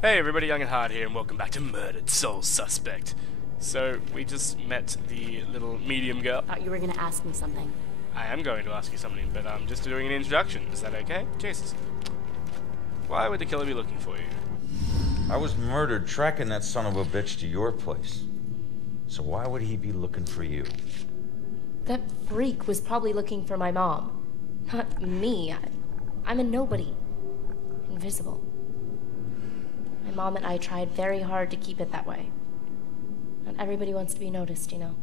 Hey everybody, Young and Hard here, and welcome back to Murdered Soul Suspect. So, we just met the little medium girl. Thought you were gonna ask me something. I am going to ask you something, but I'm just doing an introduction. Is that okay? Jesus. Why would the killer be looking for you? I was murdered tracking that son of a bitch to your place. So why would he be looking for you? That freak was probably looking for my mom. Not me. I'm a nobody. Invisible. My mom and I tried very hard to keep it that way. Not everybody wants to be noticed, you know.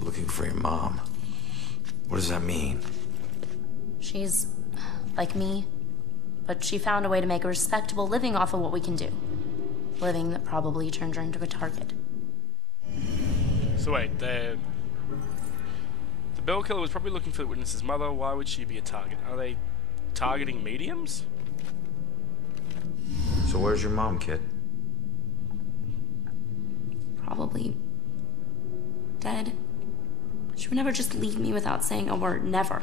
Looking for your mom. What does that mean? She's like me, but she found a way to make a respectable living off of what we can do. Living that probably turned her into a target. So wait, the bill killer was probably looking for the witness's mother. Why would she be a target? Are they targeting mediums? So where's your mom, kid? Probably dead. She would never just leave me without saying a word. Never.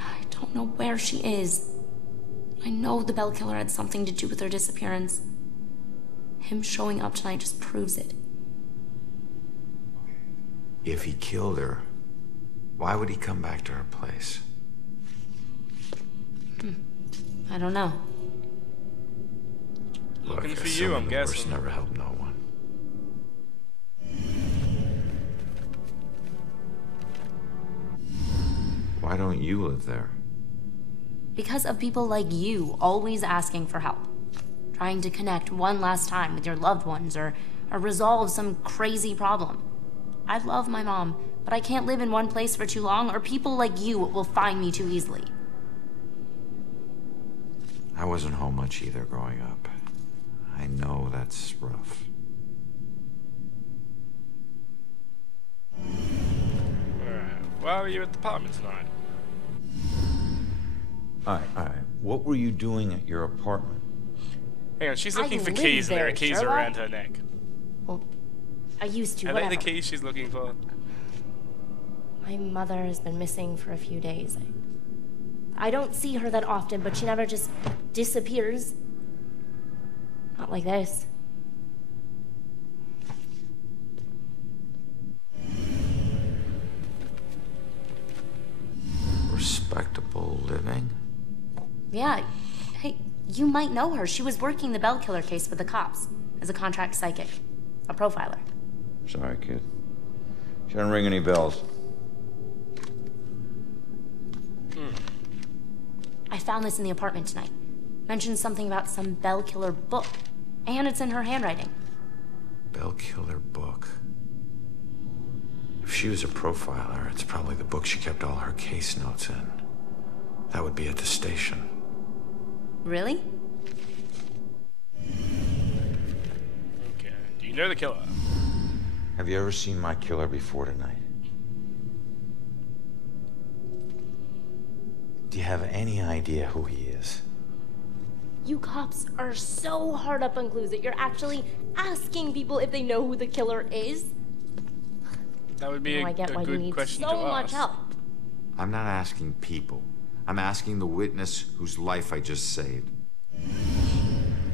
I don't know where she is. I know the bell killer had something to do with her disappearance. Him showing up tonight just proves it. If he killed her, why would he come back to her place? I don't know. Looking for you, I'm guessing. Never helped no one. Why don't you live there? Because of people like you always asking for help. Trying to connect one last time with your loved ones or resolve some crazy problem. I love my mom, but I can't live in one place for too long or people like you will find me too easily. I wasn't home much either growing up. I know that's rough. Alright, why were you at the apartment tonight? Alright. What were you doing at your apartment? Hang on, she's looking for live keys and there there, are keys Sherlock. around her neck. Well, I used to, Are whatever. they the keys she's looking for? My mother has been missing for a few days. I don't see her that often, but she never just disappears. Not like this. Respectable living? Yeah. Hey, you might know her. She was working the bell killer case with the cops as a contract psychic, a profiler. Sorry, kid. She didn't ring any bells. I found this in the apartment tonight. Mentioned something about some bell killer book. And it's in her handwriting. Bell killer book. If she was a profiler, it's probably the book she kept all her case notes in. That would be at the station. Really? Okay. Do you know the killer? Have you ever seen my killer before tonight? Do you have any idea who he is? You cops are so hard up on clues that you're actually asking people if they know who the killer is. That would be I get why you good need question to so much ask. help. I'm not asking people. I'm asking the witness whose life I just saved.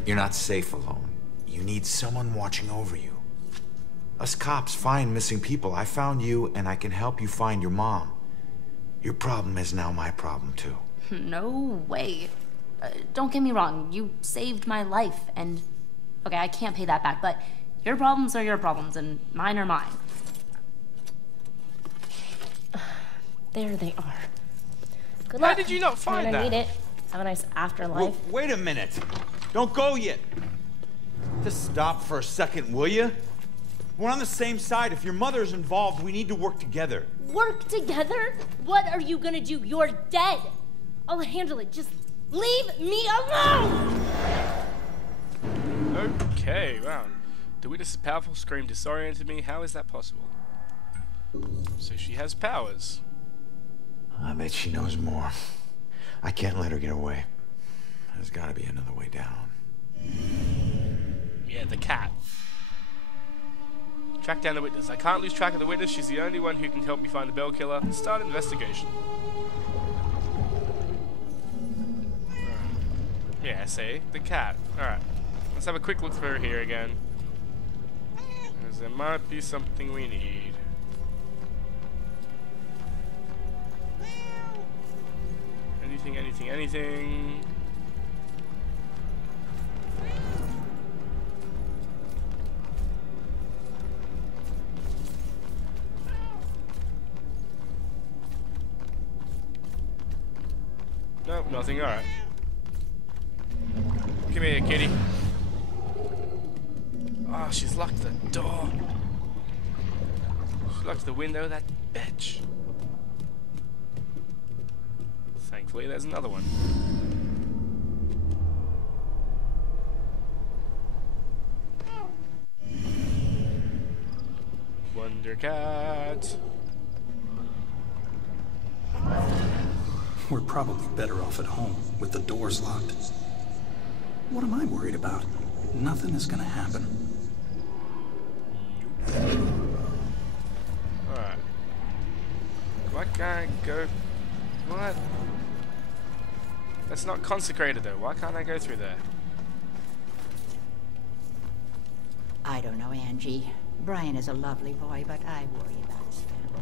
You're not safe alone. You need someone watching over you. Us cops find missing people. I found you, and I can help you find your mom. Your problem is now my problem, too. No way. Don't get me wrong, you saved my life, and... Okay, I can't pay that back, but your problems are your problems, and mine are mine. There they are. Good luck. How did you not find You're gonna that? need it. Have a nice afterlife. Wait a minute. Don't go yet. Just stop for a second, will you? We're on the same side. If your mother's involved, we need to work together. Work together? What are you gonna do? You're dead. I'll handle it. Just leave me alone! Okay, wow. The witness's powerful scream disoriented me. How is that possible? So she has powers. I bet she knows more. I can't let her get away. There's gotta be another way down. Yeah, the cat. Track down the witness. I can't lose track of the witness. She's the only one who can help me find the bell killer. Start investigation. Yeah, see? The cat. Alright. Let's have a quick look through here again. Because there might be something we need. Anything. Nope, nothing. Alright. Come here, kitty. Oh, she's locked the door. She locked the window, that bitch. Thankfully, there's another one. Wonder Cat. We're probably better off at home, with the doors locked. What am I worried about? Nothing is gonna happen. Alright. Why can't I go? What? That's not consecrated though. Why can't I go through there? I don't know, Angie. Brian is a lovely boy, but I worry about his family.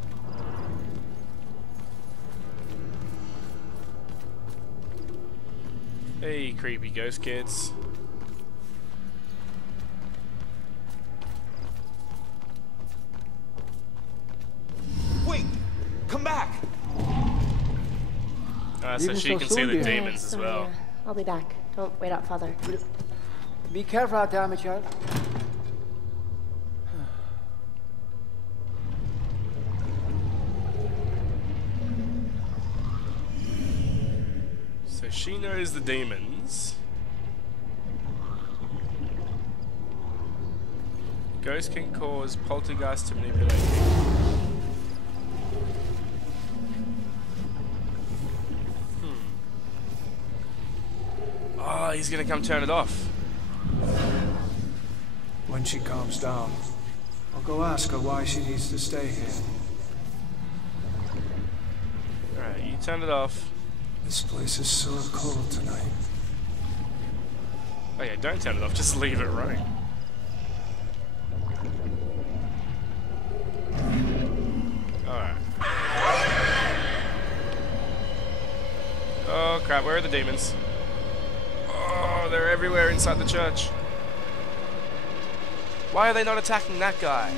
Hey, creepy ghost kids. Wait! Come back! So she can see the demons as Sorry, well. I'll be back. Don't wait out, Father. Be careful out there, my child. So she knows the demons. Ghosts can cause poltergeist to manipulate people. Oh, he's gonna come turn it off. When she calms down, I'll go ask her why she needs to stay here. Alright, you turn it off. This place is so cold tonight. Oh yeah, don't turn it off, just leave it running. Alright. Oh crap, where are the demons? Oh, they're everywhere inside the church. Why are they not attacking that guy?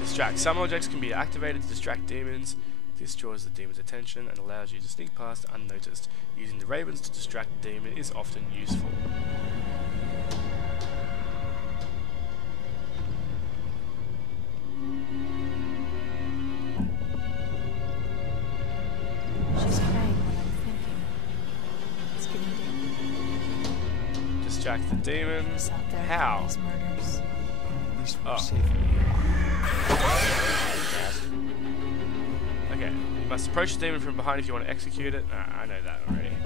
Distract. Some objects can be activated to distract demons. This draws the demon's attention and allows you to sneak past unnoticed. Using the ravens to distract the demon is often useful. She's praying when I'm thinking. It's getting deep. Distract the demon. He's out there How? doing these murders. At least we're Oh. safe. Okay, you must approach the demon from behind if you want to execute it. I know that already.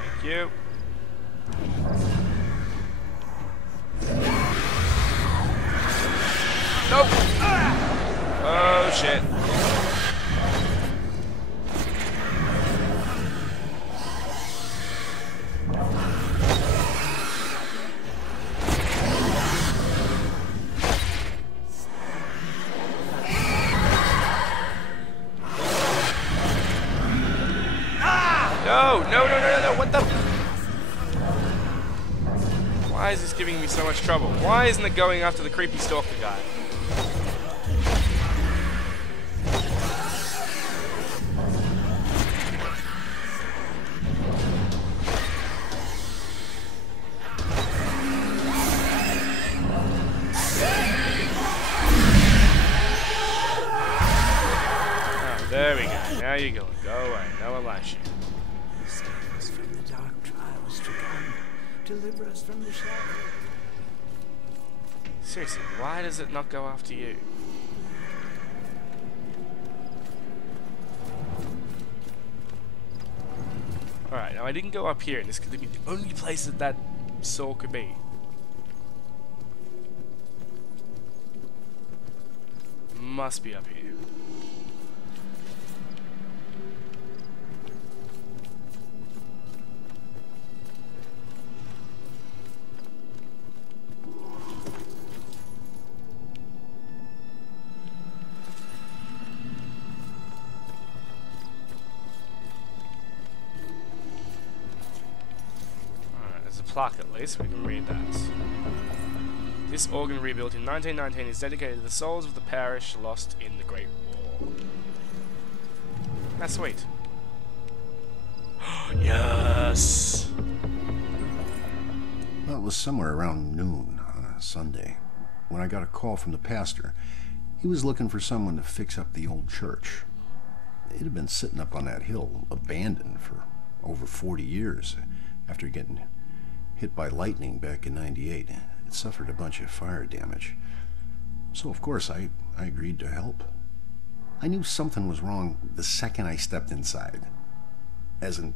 Thank you. Nope. Oh shit. No, what the? Why is this giving me so much trouble? Why isn't it going after the creepy stalker guy? Oh, there we go. Now you're going. Go away. No one likes you. Save us from the dark trials to come. Deliver us from the shadow. Seriously, why does it not go after you? I didn't go up here, and this could be the only place that that saw could be. Must be up here. Plaque at least, we can read that. This organ rebuilt in 1919 is dedicated to the souls of the parish lost in the Great War. That's sweet. Yes! Well, it was somewhere around noon on a Sunday when I got a call from the pastor. He was looking for someone to fix up the old church. It had been sitting up on that hill, abandoned for over 40 years after getting hit by lightning back in '98. It suffered a bunch of fire damage. So, of course, I agreed to help. I knew something was wrong the second I stepped inside. As an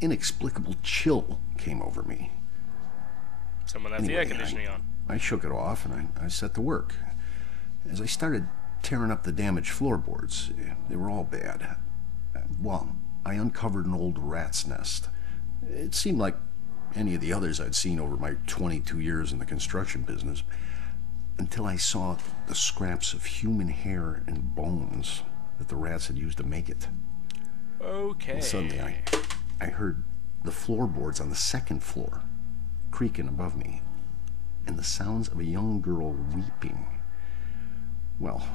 inexplicable chill came over me. Someone left the air conditioning on. I shook it off and I set to work. As I started tearing up the damaged floorboards, they were all bad. Well, I uncovered an old rat's nest. It seemed like any of the others I'd seen over my 22 years in the construction business, until I saw the scraps of human hair and bones that the rats had used to make it. Okay. And suddenly I heard the floorboards on the second floor creaking above me, and the sounds of a young girl weeping. Well,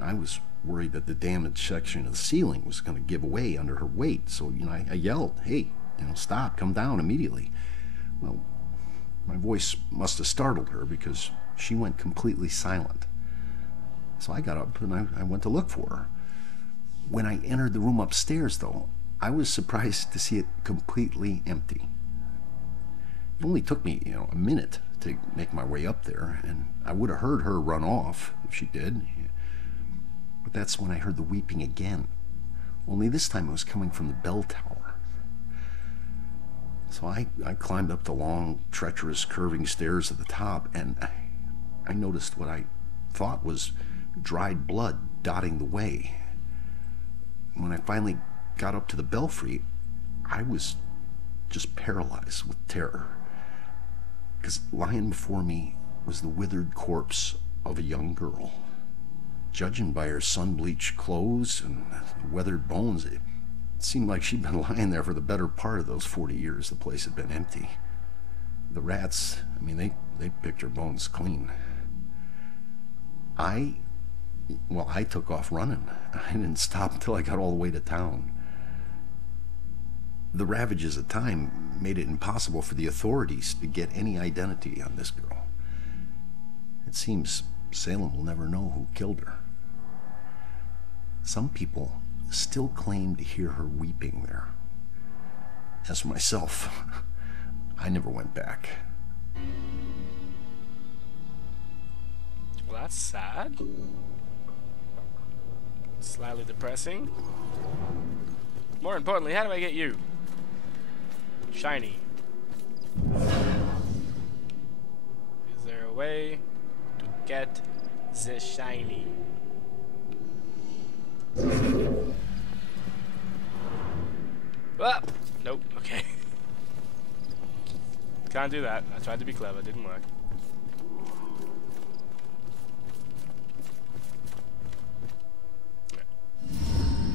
I was worried that the damaged section of the ceiling was going to give way under her weight, so I yelled, "Hey, stop, come down immediately." Well, my voice must have startled her because she went completely silent. So I got up and I went to look for her. When I entered the room upstairs, though, I was surprised to see it completely empty. It only took me, a minute to make my way up there, and I would have heard her run off if she did. But that's when I heard the weeping again. Only this time it was coming from the bell tower. So I climbed up the long, treacherous, curving stairs at the top, and I noticed what I thought was dried blood dotting the way. When I finally got up to the belfry, I was just paralyzed with terror. Because lying before me was the withered corpse of a young girl. Judging by her sun-bleached clothes and weathered bones, it seemed like she'd been lying there for the better part of those 40 years the place had been empty. The rats, they picked her bones clean. I took off running. I didn't stop until I got all the way to town. The ravages of time made it impossible for the authorities to get any identity on this girl. It seems Salem will never know who killed her. Some people still claim to hear her weeping there. As for myself, I never went back. Well, that's sad. Slightly depressing. More importantly, how do I get you? Shiny. Is there a way to get the shiny? Ah! Nope. Okay. Can't do that. I tried to be clever. Didn't work.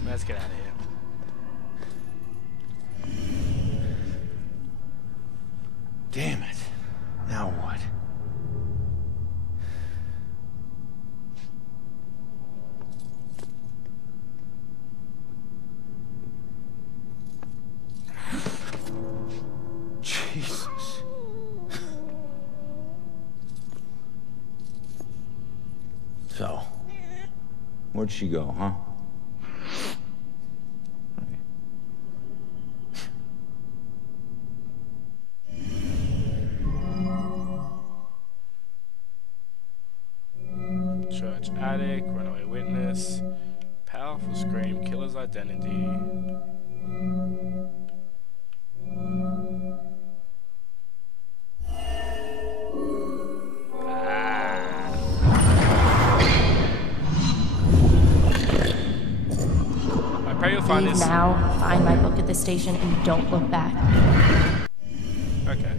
Let's get out of here. Damn it. Now what? Jesus. So, where'd she go, huh? Church attic, runaway witness, powerful scream, killer's identity. find leave this. now, find my book at the station, and don't look back. Okay.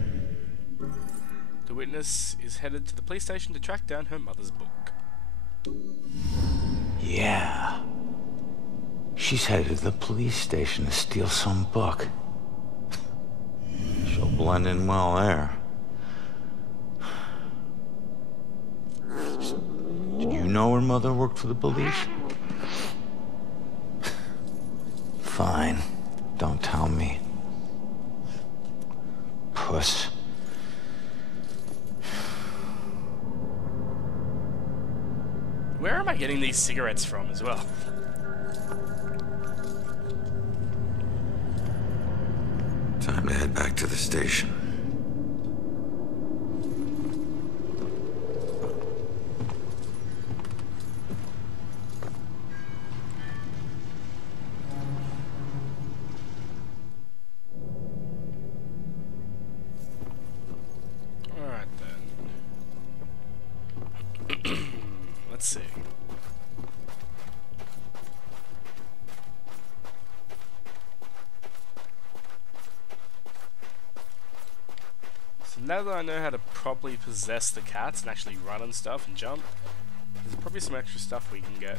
The witness is headed to the police station to track down her mother's book. Yeah. She's headed to the police station to steal some book. She'll blend in well there. Did you know her mother worked for the police? Fine. Don't tell me. Puss. Where am I getting these cigarettes from as well? Time to head back to the station. Alright then. Let's see. So now that I know how to properly possess the cats and actually run and stuff and jump, there's probably some extra stuff we can get.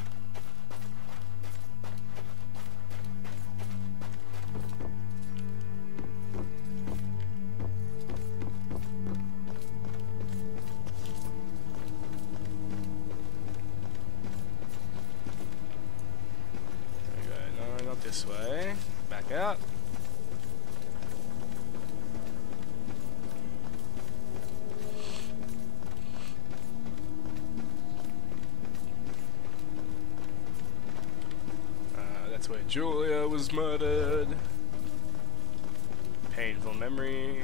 This way. Back out. That's where Julia was murdered. Painful memory.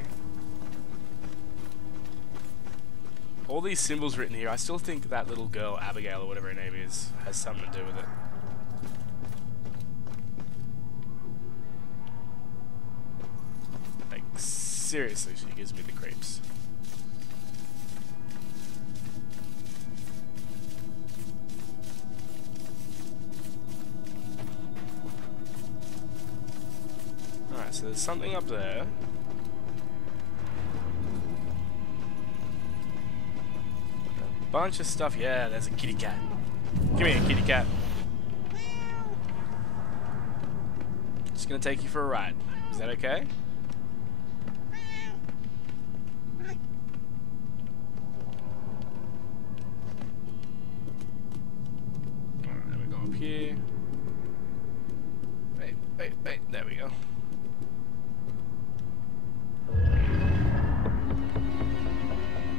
All these symbols written here, I still think that little girl, Abigail or whatever her name is, has something to do with it. Seriously, she gives me the creeps. Alright, so there's something up there. A bunch of stuff. Yeah, there's a kitty cat. Give me a kitty cat. Just gonna take you for a ride. Is that okay? Here. Wait, there we go.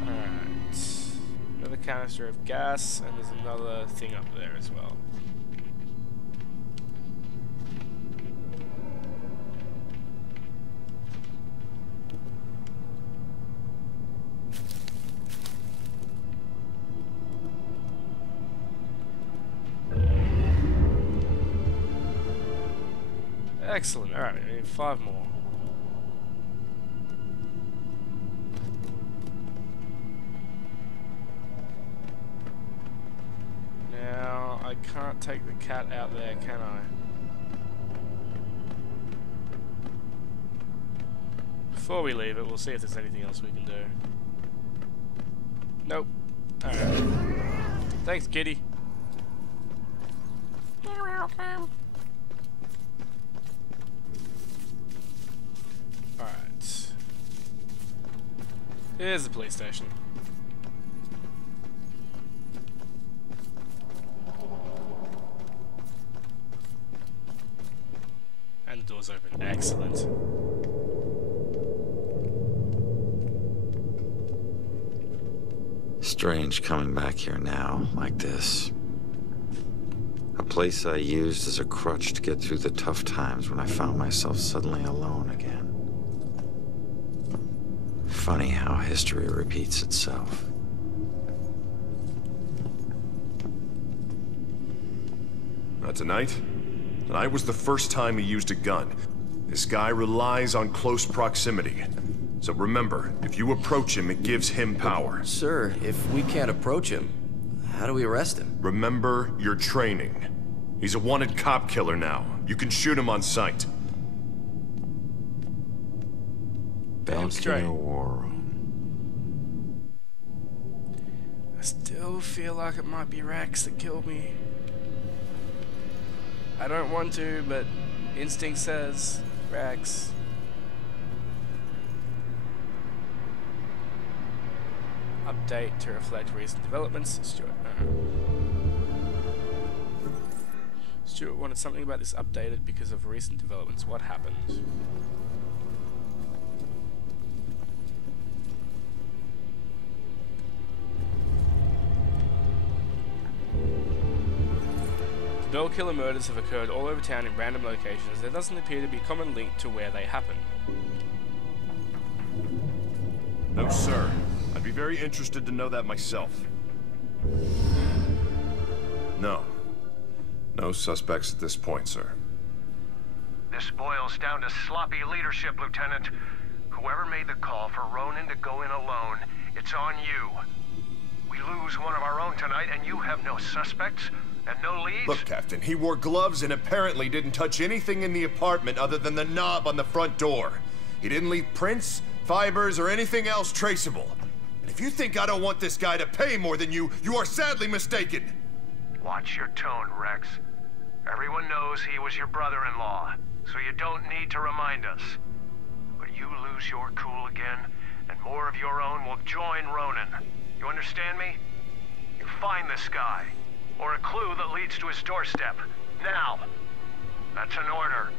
Alright. Another canister of gas, and there's another thing up there as well. Excellent. Alright, we need 5 more. Now, I can't take the cat out there, can I? Before we leave it, we'll see if there's anything else we can do. Nope. Alright. Thanks, kitty. You're welcome. Alright. Here's the police station. And the door's open. Excellent. Strange coming back here now, like this. A place I used as a crutch to get through the tough times when I found myself suddenly alone again. Funny how history repeats itself. Tonight was the first time he used a gun. This guy relies on close proximity. So remember, if you approach him, it gives him power. Sir, if we can't approach him, how do we arrest him? Remember your training. He's a wanted cop killer now. You can shoot him on sight. Damn straight. War Room. I still feel like it might be Rex that killed me. I don't want to, but instinct says Rex. Update to reflect recent developments. Stuart wanted something about this updated because of recent developments. What happened? The Bell Killer murders have occurred all over town in random locations. There doesn't appear to be a common link to where they happened. No, sir. I'd be very interested to know that myself. No. No suspects at this point, sir. This boils down to sloppy leadership, Lieutenant. Whoever made the call for Ronan to go in alone, it's on you. We lose one of our own tonight, and you have no suspects and no leads? Look, Captain, he wore gloves and apparently didn't touch anything in the apartment other than the knob on the front door. He didn't leave prints, fibers, or anything else traceable. And if you think I don't want this guy to pay more than you, you are sadly mistaken. Watch your tone, Rex. Everyone knows he was your brother-in-law, so you don't need to remind us. But you lose your cool again, and more of your own will join Ronan. You understand me? You find this guy, or a clue that leads to his doorstep. Now! That's an order.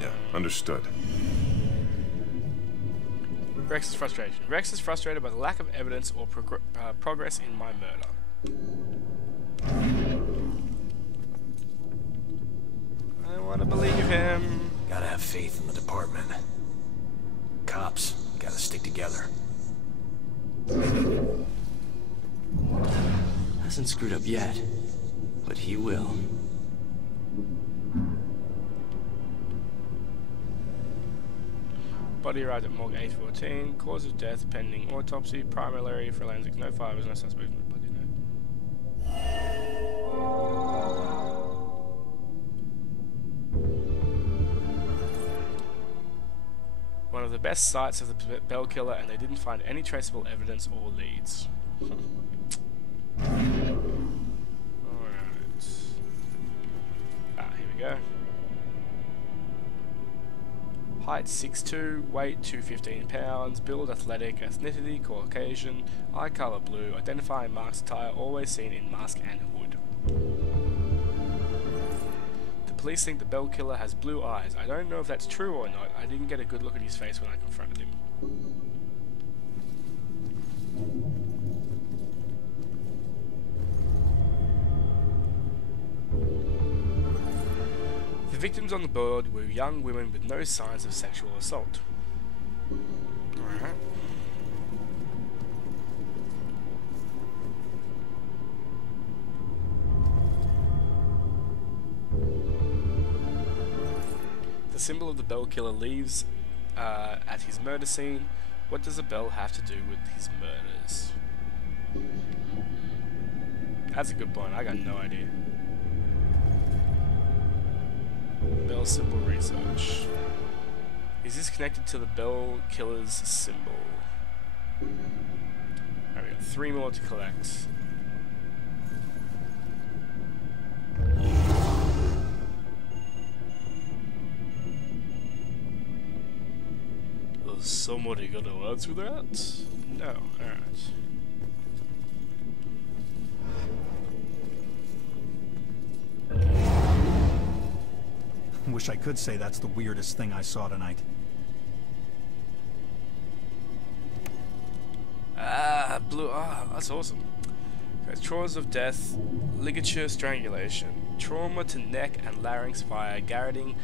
Yeah, understood. Rex's frustration. Rex is frustrated by the lack of evidence or progress in my murder. I want to believe him. Gotta have faith in the department. Cops gotta stick together. Hasn't screwed up yet, but he will. Body arrived at morgue 814. Cause of death pending autopsy. Primary forensics. No fibers. No suspect. No body. No. One of the best sites of the Bell Killer, and they didn't find any traceable evidence or leads. Alright. Here we go. Height 6'2", weight 215 pounds, build athletic, ethnicity Caucasian, eye color blue, identifying masked attire, always seen in mask and hood. The police think the Bell Killer has blue eyes. I don't know if that's true or not. I didn't get a good look at his face when I confronted him. The victims on the board were young women with no signs of sexual assault. Alright. The symbol of the Bell Killer leaves at his murder scene. What does a bell have to do with his murders? That's a good point. I got no idea. Bell symbol research. Is this connected to the Bell Killer's symbol? Alright, we got 3 more to collect. Is somebody gonna answer that? No, alright. Wish I could say that's the weirdest thing I saw tonight. Blue. Ah, that's awesome. Okay, cause of death, ligature strangulation, trauma to neck and larynx via garroting,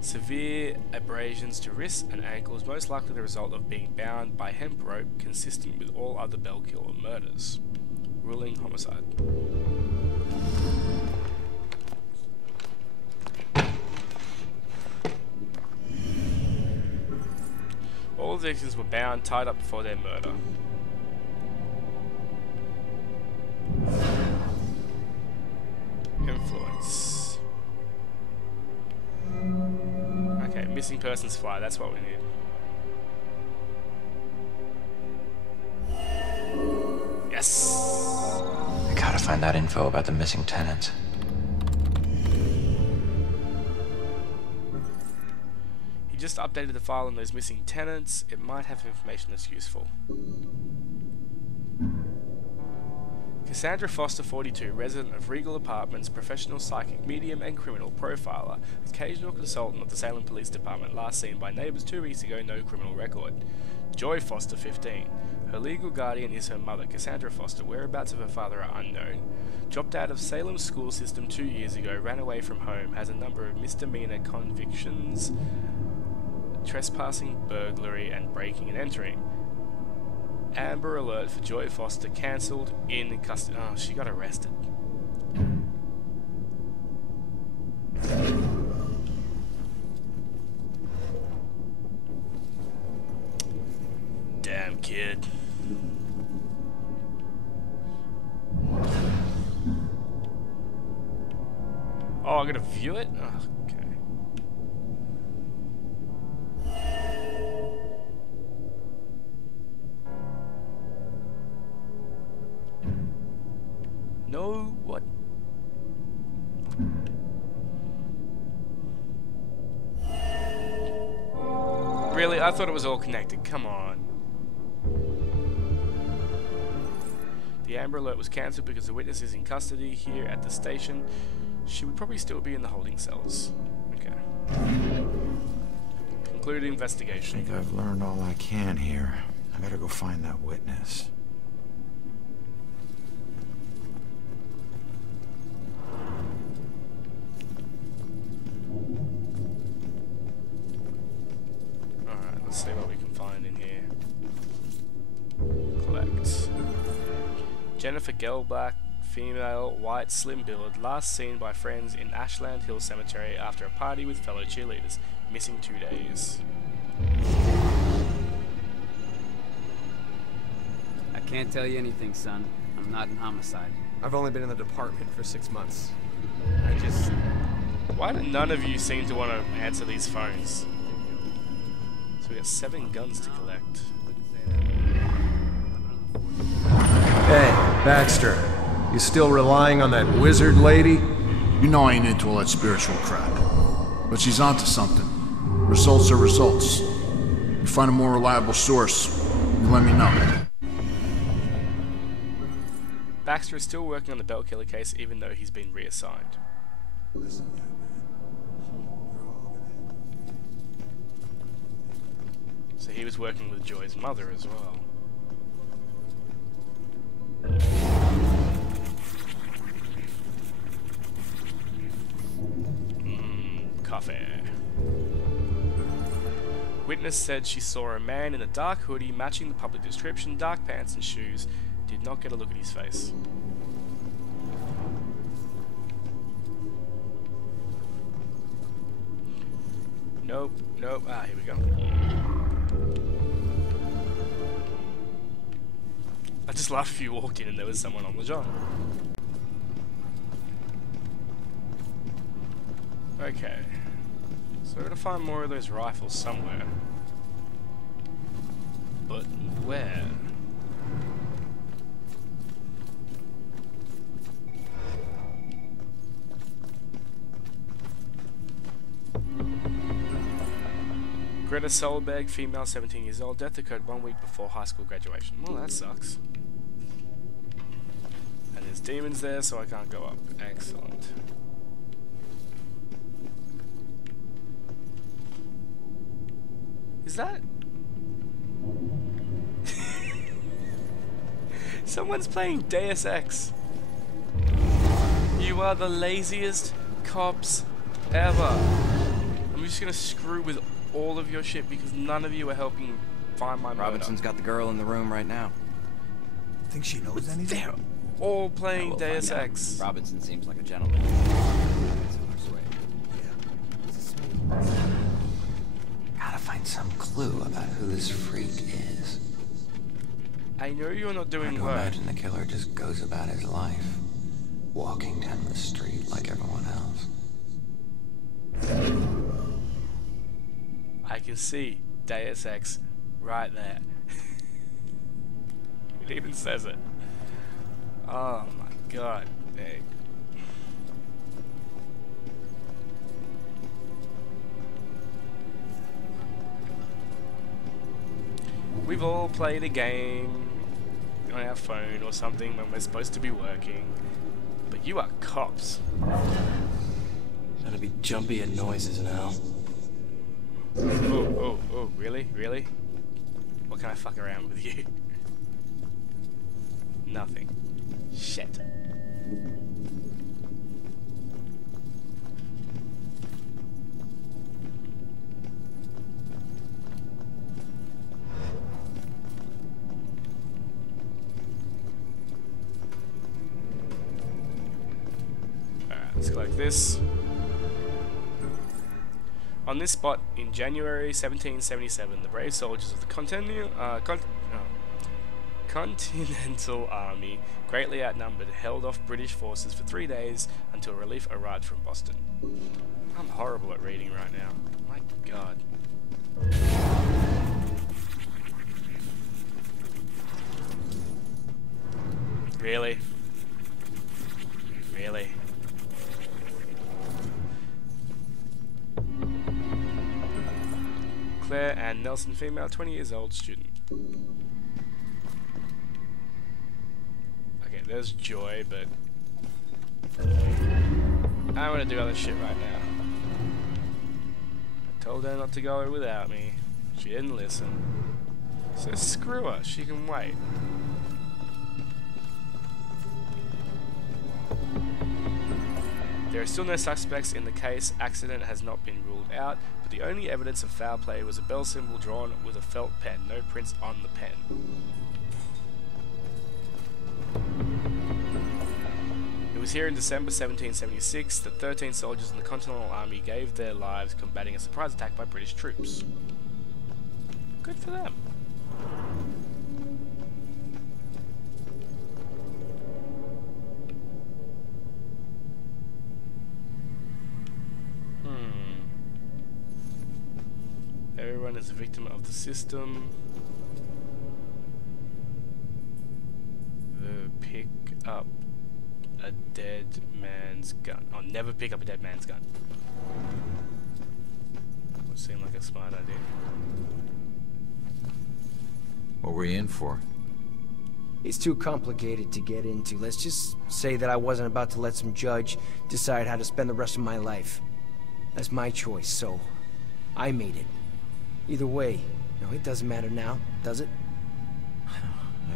severe abrasions to wrists and ankles, most likely the result of being bound by hemp rope, consistent with all other Bell Killer murders. Ruling homicide. All the victims were bound, tied up before their murder. Influence. missing persons file. That's what we need. Yes! I gotta find that info about the missing tenants. He just updated the file on those missing tenants. It might have information that's useful. Cassandra Foster, 42, resident of Regal Apartments, professional psychic medium and criminal profiler, occasional consultant of the Salem Police Department, last seen by neighbours 2 weeks ago, no criminal record. Joy Foster, 15. Her legal guardian is her mother, Cassandra Foster. Whereabouts of her father are unknown. Dropped out of Salem's school system 2 years ago, ran away from home, has a number of misdemeanor convictions, trespassing, burglary, and breaking and entering. Amber alert for Joy Foster cancelled in custody. Oh, she got arrested. Damn kid. Oh, I gotta view it? Oh, okay. No, what? Really? I thought it was all connected. Come on. The Amber Alert was cancelled because the witness is in custody here at the station. She would probably still be in the holding cells. Okay. Conclude investigation. I think I've learned all I can here. I gotta go find that witness. Alright, let's see what we can find in here. Collect. Jennifer Gelbach, female, white, slim-billed, last seen by friends in Ashland Hill Cemetery after a party with fellow cheerleaders. Missing 2 days. I can't tell you anything, son. I'm not in homicide. I've only been in the department for 6 months. Why do none of you seem to want to answer these phones? So we got 7 guns to collect. Hey, Baxter. You still relying on that wizard lady? You know I ain't into all that spiritual crap. But she's onto something. Results are results. You find a more reliable source, you let me know. Baxter is still working on the Belt Killer case even though he's been reassigned. So he was working with Joy's mother as well. Coffee. Witness said she saw a man in a dark hoodie matching the public description, dark pants and shoes. Did not get a look at his face. Nope, nope. Ah, here we go. I just laughed if you walked in and there was someone on the job. Okay. So we're gonna find more of those rifles somewhere. But where? Greta Solberg, female, 17 years old. Death occurred 1 week before high school graduation. Well, that sucks. And there's demons there, so I can't go up. Excellent. Is that? Someone's playing Deus Ex. You are the laziest cops ever. I'm just gonna screw with all of your shit because none of you are helping find my Robinson's got the girl in the room right now. Think she knows anything? They're all playing Deus Ex. Robinson seems like a gentleman. Gotta find some clue about who this freak is. I know you're not doing well. well. Imagine the killer just goes about his life, walking down the street like everyone else. I can see Deus Ex right there. It even says it. Oh my god. Hey. We've all played a game on our phone or something when we're supposed to be working, but you are cops. Gotta be jumpy at noises now. Oh, really? Really? What can I fuck around with you? Nothing. Shit. Let's go like this. On this spot in January 1777, the brave soldiers of the Continental Army, greatly outnumbered, held off British forces for 3 days until relief arrived from Boston. I'm horrible at reading right now. My god. Really? Really? Claire Ann Nelson, female, 20 years old, student. Okay, there's Joy, but I want to do other shit right now. I told her not to go without me. She didn't listen. So screw her, she can wait. There are still no suspects in the case. Accident has not been ruled out, but the only evidence of foul play was a bell symbol drawn with a felt pen. No prints on the pen. It was here in December 1776 that 13 soldiers in the Continental Army gave their lives combating a surprise attack by British troops. Good for them. Everyone is a victim of the system. Pick up a dead man's gun. Oh, never pick up a dead man's gun. Would seem like a smart idea. What were you in for? It's too complicated to get into. Let's just say that I wasn't about to let some judge decide how to spend the rest of my life. That's my choice, so I made it. Either way, no, it doesn't matter now, does it?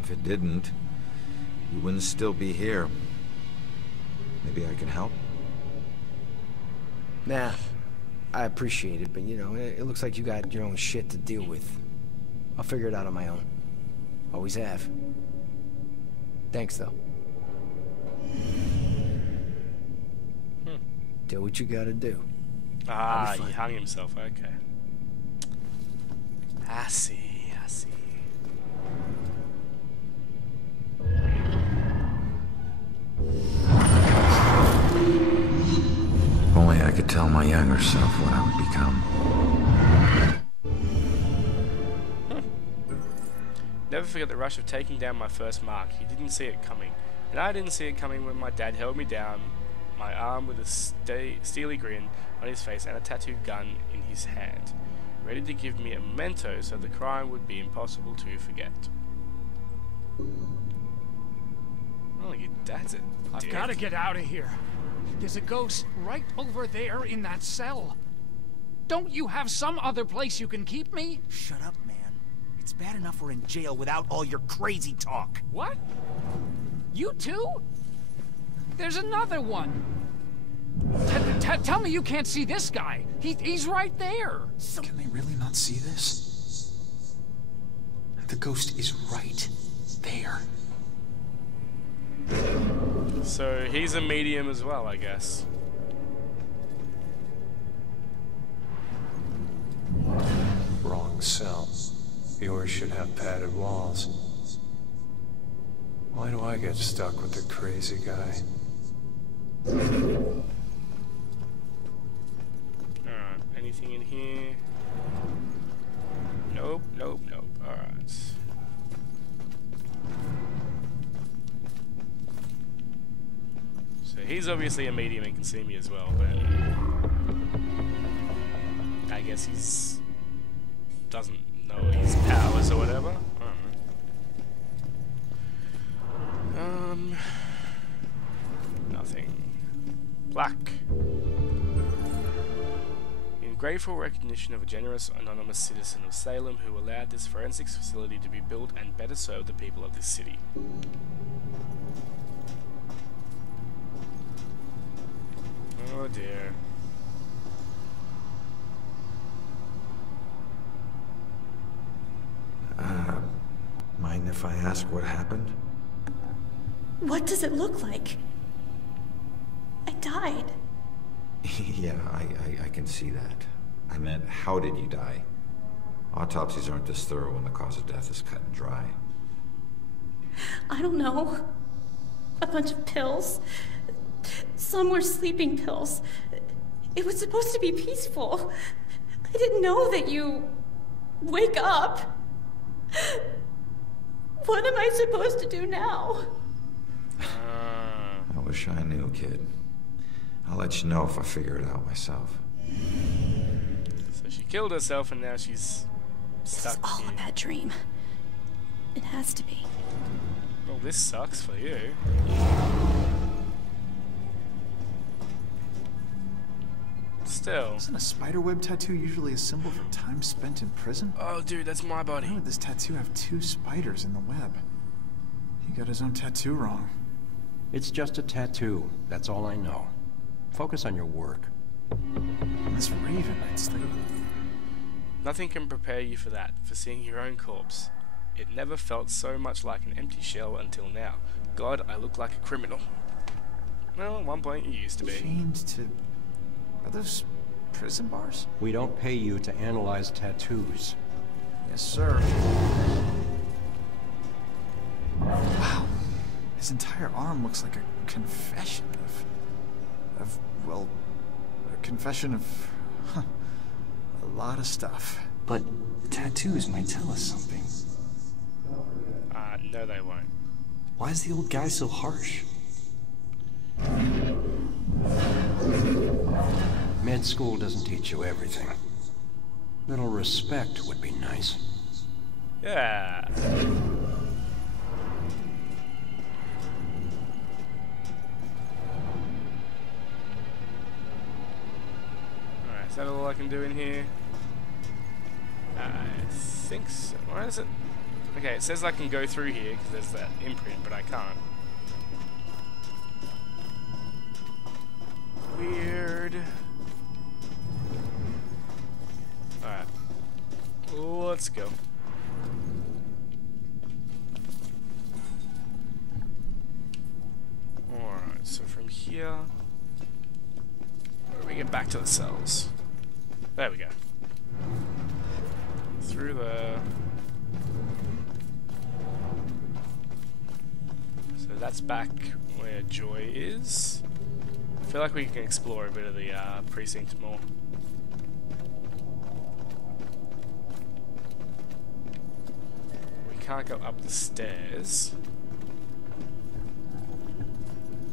If it didn't, you wouldn't still be here. Maybe I can help? Nah, I appreciate it, but you know, it looks like you got your own shit to deal with. I'll figure it out on my own. Always have. Thanks, though. Do what you gotta do. Ah, he hung himself, okay. I see, I see. If only I could tell my younger self what I would become. Never forget the rush of taking down my first mark. He didn't see it coming. And I didn't see it coming when my dad held me down, my arm with a steely grin on his face and a tattooed gun in his hand, ready to give me a memento so the crime would be impossible to forget. Oh, your dad's a I've dick. got to get out of here. There's a ghost right over there in that cell. Don't you have some other place you can keep me? Shut up, man. It's bad enough we're in jail without all your crazy talk. What? You too? There's another one. Tell me you can't see this guy. He's right there. Can they really not see this? The ghost is right there. So he's a medium as well, I guess. Wrong cell. Yours should have padded walls. Why do I get stuck with the crazy guy? Alright, anything in here? he's obviously a medium and can see me as well, but I guess he's doesn't know his powers or whatever. I don't know. Nothing. Black. In grateful recognition of a generous anonymous citizen of Salem who allowed this forensics facility to be built and better serve the people of this city. Oh dear. Mind if I ask what happened? What does it look like? I died. Yeah, I can see that. I meant, how did you die? Autopsies aren't this thorough when the cause of death is cut and dry. I don't know. A bunch of pills. Some were sleeping pills. It was supposed to be peaceful. I didn't know that you wake up. What am I supposed to do now? I wish I knew, kid. I'll let you know if I figure it out myself. So she killed herself and now she's stuck. This is all a bad dream. It has to be. Well, this sucks for you. Still. Isn't a spiderweb tattoo usually a symbol for time spent in prison? Oh, dude, that's my body. Why would this tattoo have 2 spiders in the web? He got his own tattoo wrong. It's just a tattoo. That's all I know. Focus on your work. And this raven, it's like... Nothing can prepare you for that, for seeing your own corpse. It never felt so much like an empty shell until now. God, I look like a criminal. Well, at one point you used to be. Chained to... Are those prison bars? We don't pay you to analyze tattoos. Yes, sir. Wow. His entire arm looks like a confession of well, a confession of a lot of stuff. But tattoos might tell us something. No they won't. Why is the old guy so harsh? Med school doesn't teach you everything. Little respect would be nice. Yeah. Alright, is that all I can do in here? I think so. Why is it? Okay, it says I can go through here because there's that imprint, but I can't. Weird. Alright. Let's go. Alright, so from here... Where do we get back to the cells? There we go. Through there. So that's back where Joy is. I feel like we can explore a bit of the precinct more. We can't go up the stairs,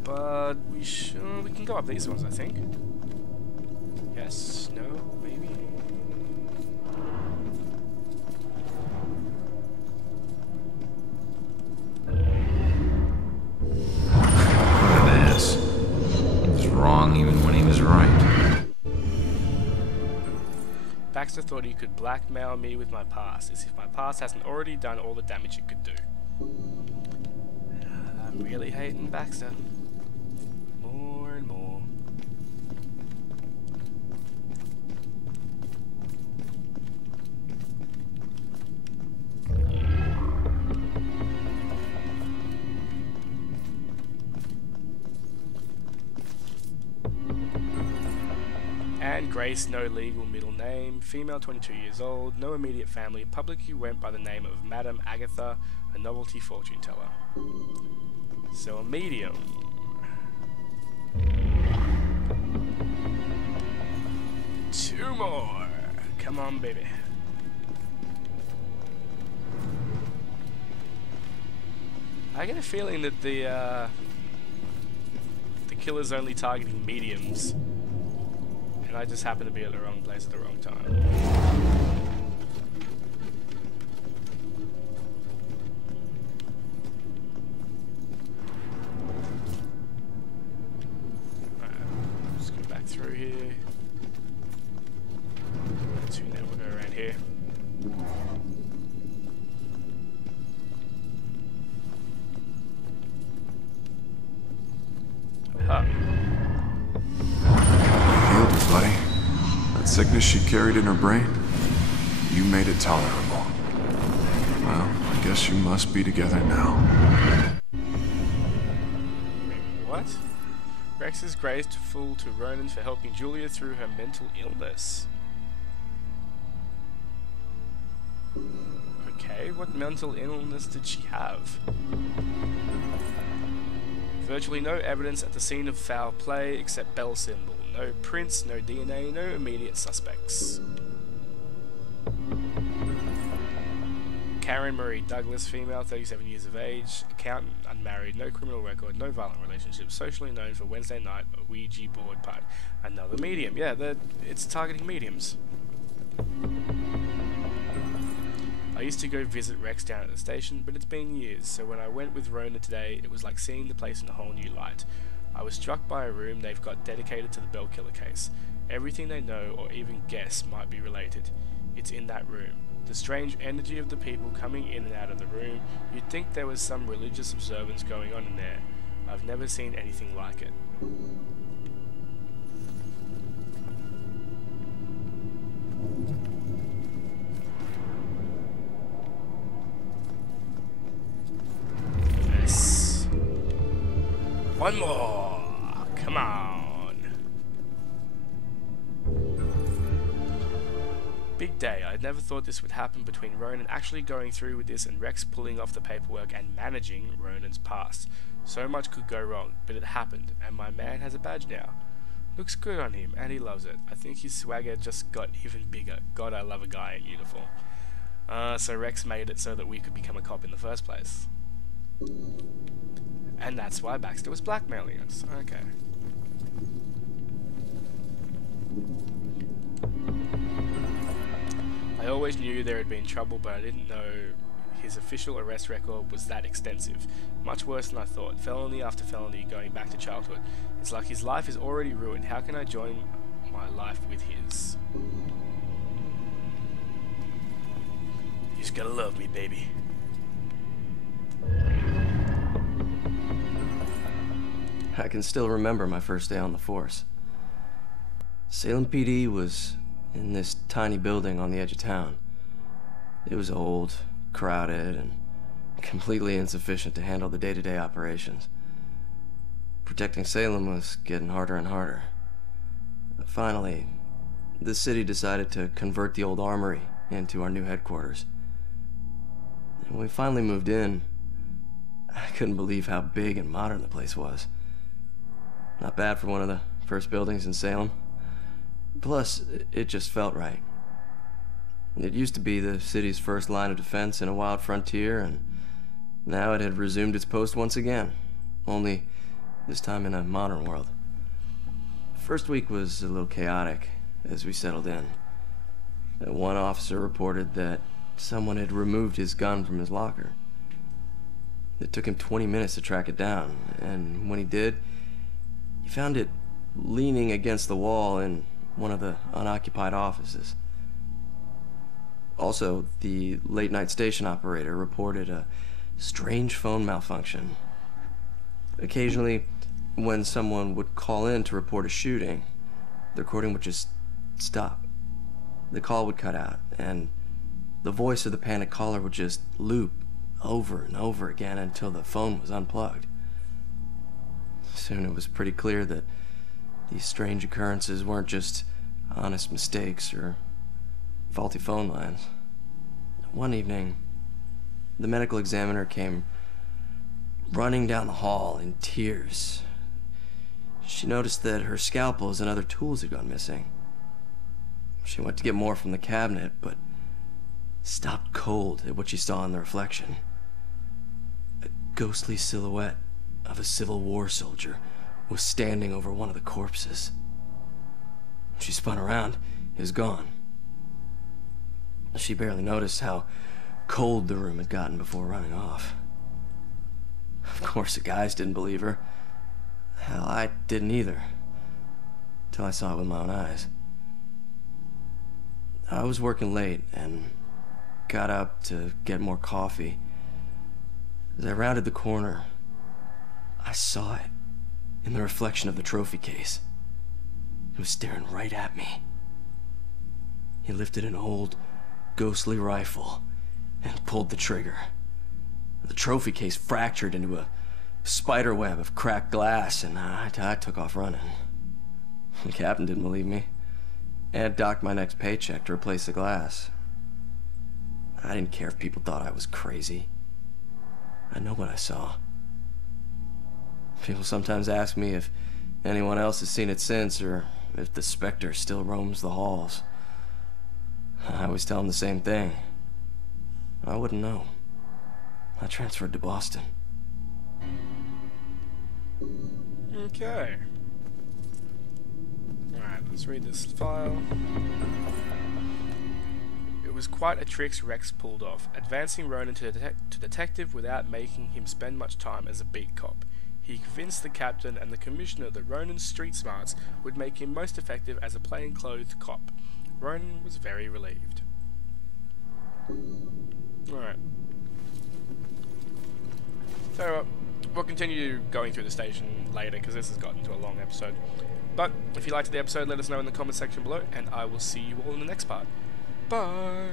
but we can go up these ones, I think. Yes, no, maybe. Wrong even when he was right. Baxter thought he could blackmail me with my past, as if my past hasn't already done all the damage it could do. I'm really hating Baxter. More and more. And Grace, no legal middle name, female 22 years old, no immediate family, publicly went by the name of Madame Agatha, a novelty fortune teller. So a medium. Two more. Come on, baby. I get a feeling that the killer's only targeting mediums. And I just happen to be at the wrong place at the wrong time. Just go back through here. Now we'll go around here. Aha. Healed her, buddy. That sickness she carried in her brain, you made it tolerable. Well, I guess you must be together now. What? Rex is grateful to Ronan for helping Julia through her mental illness. Okay, what mental illness did she have? Virtually no evidence at the scene of foul play except bell symbol. No prints, no DNA, no immediate suspects. Karen Marie Douglas, female, 37 years of age, accountant, unmarried, no criminal record, no violent relationship, socially known for Wednesday night, a Ouija board party. Another medium. Yeah, it's targeting mediums. I used to go visit Rex down at the station, but it's been years, so when I went with Rona today, it was like seeing the place in a whole new light. I was struck by a room they've got dedicated to the Bell Killer case. Everything they know, or even guess, might be related. It's in that room. The strange energy of the people coming in and out of the room, you'd think there was some religious observance going on in there. I've never seen anything like it. Yes. One more. Come on. Big day. I never thought this would happen between Ronan actually going through with this and Rex pulling off the paperwork and managing Ronan's past. So much could go wrong, but it happened, and my man has a badge now. Looks good on him, and he loves it. I think his swagger just got even bigger. God, I love a guy in uniform. So Rex made it so that we could become a cop in the first place. And that's why Baxter was blackmailing us. Okay. I always knew there had been trouble, but I didn't know his official arrest record was that extensive. Much worse than I thought. Felony after felony, going back to childhood. It's like his life is already ruined. How can I join my life with his? You just gotta love me, baby. I can still remember my first day on the force. Salem PD was in this tiny building on the edge of town. It was old, crowded, and completely insufficient to handle the day-to-day operations. Protecting Salem was getting harder and harder. Finally, the city decided to convert the old armory into our new headquarters. And when we finally moved in, I couldn't believe how big and modern the place was. Not bad for one of the first buildings in Salem. Plus, it just felt right. It used to be the city's first line of defense in a wild frontier, and now it had resumed its post once again, only this time in a modern world. First week was a little chaotic as we settled in. One officer reported that someone had removed his gun from his locker. It took him 20 minutes to track it down, and when he did, he found it leaning against the wall in one of the unoccupied offices. Also, the late-night station operator reported a strange phone malfunction. Occasionally, when someone would call in to report a shooting, the recording would just stop. The call would cut out, and the voice of the panicked caller would just loop over and over again until the phone was unplugged. Soon it was pretty clear that these strange occurrences weren't just honest mistakes or faulty phone lines. One evening, the medical examiner came running down the hall in tears. She noticed that her scalpels and other tools had gone missing. She went to get more from the cabinet, but stopped cold at what she saw in the reflection. A ghostly silhouette of a Civil War soldier was standing over one of the corpses. She spun around, it was gone. She barely noticed how cold the room had gotten before running off. Of course, the guys didn't believe her. Hell, I didn't either. Till I saw it with my own eyes. I was working late and got up to get more coffee. As I rounded the corner, I saw it in the reflection of the trophy case. It was staring right at me. He lifted an old, ghostly rifle and pulled the trigger. The trophy case fractured into a spider web of cracked glass, and I took off running. The captain didn't believe me and docked my next paycheck to replace the glass. I didn't care if people thought I was crazy. I know what I saw. People sometimes ask me if anyone else has seen it since, or if the specter still roams the halls. I always tell them the same thing. I wouldn't know. I transferred to Boston. Okay. Alright, let's read this file. It was quite a trick Rex pulled off, advancing Ronan to detective without making him spend much time as a beat cop. He convinced the captain and the commissioner that Ronan's street smarts would make him most effective as a plainclothes cop. Ronan was very relieved. Alright. So, we'll continue going through the station later, because this has gotten into a long episode. But, if you liked the episode, let us know in the comment section below, and I will see you all in the next part. Bye!